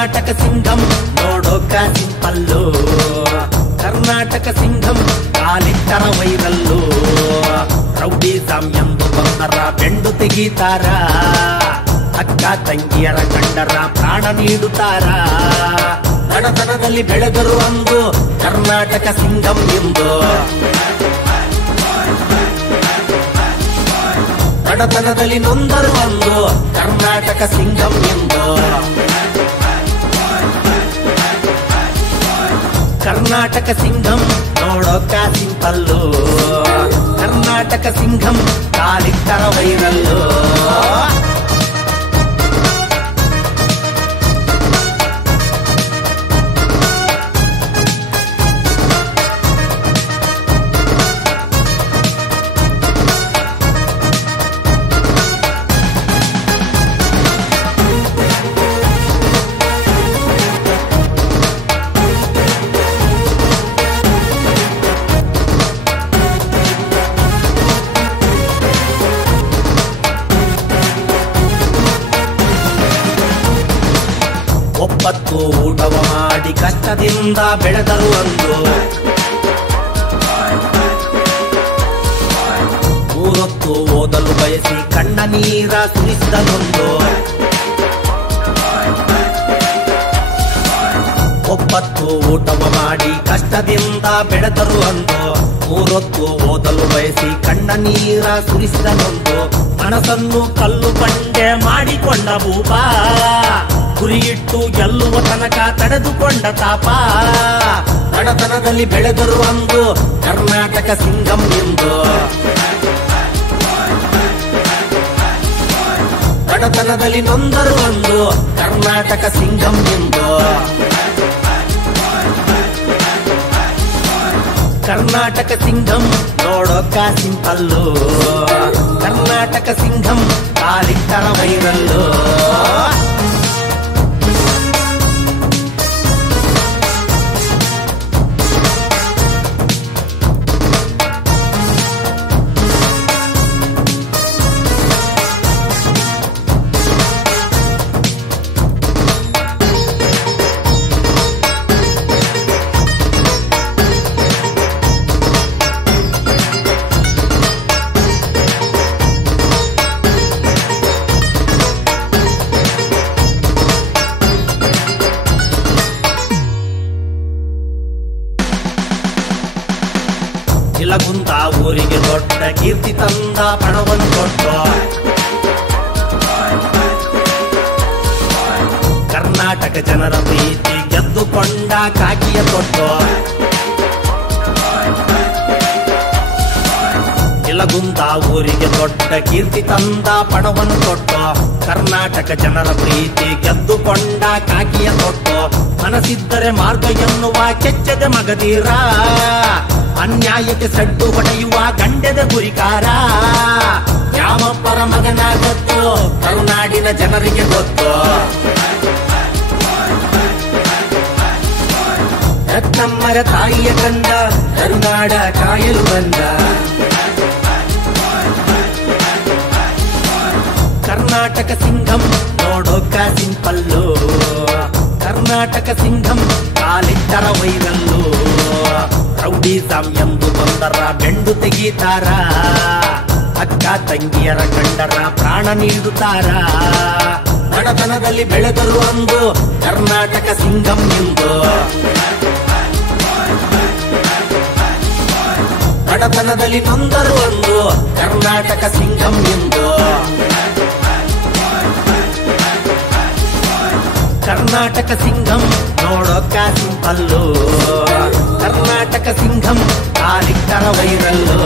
ಕರ್ನಾಟಕ ಸಿಂಗಂ ನೋಡೋಕ ಸಿಂಪಲ್ಲು, ಕರ್ನಾಟಕ ಸಿಂಗಂ ಕಾಲಿಟ್ಟರ viral. Rowdyism ಎಂದು ಬಂದರ ಬೆಂಡು ತೆಗೀತಾರ, ಅಕ್ಕ ತಂಗಿಯರ ಕಂಡರ ಪ್ರಾಣ ನೀಡುತ್ತಾರ. ಬಡತನದಲ್ಲಿ ಬೆಳೆದರು ಅಂದು ಕರ್ನಾಟಕ ಸಿಂಗಂ ಎಂದು, ಬಡತನದಲ್ಲಿ ನೊಂದರು ಅಂದು ಕರ್ನಾಟಕ ಸಿಂಗಂ ಎಂದು. ಕರ್ನಾಟಕ ಸಿಂಗಂ ನೋಡೋಕ ಸಿಂಪಲ್ಲು, ಕರ್ನಾಟಕ ಸಿಂಗಂ ಕಾಲಿಟ್ಟರ ವೈರಲ್ಲು. ಒಪ್ಪತ್ತು ಊಟವ ಮಾಡಿ ಕಷ್ಟದಿಂದ ಬೆಳೆದರು ಅಂದು, ಮೂರೊತ್ತು ಓದಲು ಬಯಸಿ ಕಣ್ಣ ನೀರ ಸುರಿಸಿದನೊಂದು. ಒಪ್ಪತ್ತು ಊಟವ ಮಾಡಿ ಕಷ್ಟದಿಂದ ಬೆಳೆದರು ಅಂದು, ಮೂರೊತ್ತು ಓದಲು ಬಯಸಿ ಕಣ್ಣ ನೀರ ಸುರಿಸಿದನೊಂದು. ಮನಸ್ಸನ್ನು ಕಲ್ಲು ಬಂಡೆ ಮಾಡಿಕೊಂಡ ಭೂಪ, ಗುರಿಯಿಟ್ಟು ಗೆಲ್ಲುವ ತನಕ ತಡೆದುಕೊಂಡ ತಾಪ. ಬಡತನದಲ್ಲಿ ಬೆಳೆದರು ಅಂದು ಕರ್ನಾಟಕ ಸಿಂಗಂ ಎಂದು, ಬಡತನದಲ್ಲಿ ನೊಂದರು ಅಂದು ಕರ್ನಾಟಕ ಸಿಂಗಂ ಎಂದು. ಕರ್ನಾಟಕ ಸಿಂಗಂ ನೋಡೋಕ ಸಿಂಪಲ್ಲು, ಕರ್ನಾಟಕ ಸಿಂಗಂ ಕಾಲಿಟ್ಟರ ವೈರಲ್ಲು. ಇಲಗುಂದ ಊರಿಗೆ ದೊಡ್ಡ ಕೀರ್ತಿ ತಂದ ಪಣವನ್ನು ಕೊಟ್ಟು, ಕರ್ನಾಟಕ ಜನರ ಪ್ರೀತಿ ಗೆದ್ದುಕೊಂಡ ಕಾಕಿಯ ತೊಟ್ಟು. ಇಲಗುಂದ ಊರಿಗೆ ದೊಡ್ಡ ಕೀರ್ತಿ ತಂದ ಪಣವನ್ನು ಕೊಟ್ಟು, ಕರ್ನಾಟಕ ಜನರ ಪ್ರೀತಿ ಗೆದ್ದುಕೊಂಡ ಕಾಕಿಯ ತೊಟ್ಟು. ಮನಸ್ಸಿದ್ದರೆ ಮಾರ್ಗ ಎನ್ನುವ ಕೆಚ್ಚದ ಮಗದೀರ, ಅನ್ಯಾಯಕ್ಕೆ ಸಡ್ಡು ಹೊಡೆಯುವ ಗಂಡದ ಗುರಿಕಾರ. ಯಾವಪ್ಪರ ಮಗನಾಗತ್ತು ಕರುನಾಡಿನ ಜನರಿಗೆ ಗೊತ್ತು, ರತ್ನಮ್ಮರ ತಾಯಿಯ ಕಂದ ಕರುನಾಡ ಕಾಯಲು ಬಂದ. ಕರ್ನಾಟಕ ಸಿಂಗಂ ನೋಡೋಕ ಸಿಂಪಲ್ಲು, ಕರ್ನಾಟಕ ಸಿಂಗಂ ಕಾಲಿಟ್ಟರ ವೈರಲ್ಲು. ರೌಡಿಸಂ ಎಂದು ಬಂದರ ಬೆಂಡು ತೆಗೀತಾರ, ಅಕ್ಕ ತಂಗಿಯರ ಕಂಡರ ಪ್ರಾಣ ನೀಡುತ್ತಾರ. ಬಡತನದಲ್ಲಿ ಬೆಳೆದರು ಅಂದು ಕರ್ನಾಟಕ ಸಿಂಗಂ ಎಂದು, ಬಡತನದಲ್ಲಿ ನೊಂದರು ಅಂದು ಕರ್ನಾಟಕ ಸಿಂಗಂ ಎಂದು. ಕರ್ನಾಟಕ ಸಿಂಗಂ ನೋಡೋಕ ಸಿಂಪಲ್ಲು, ಕರ್ನಾಟಕ ಸಿಂಗಂ ಕಾಲಿಟ್ಟರ ವೈರಲ್ಲು.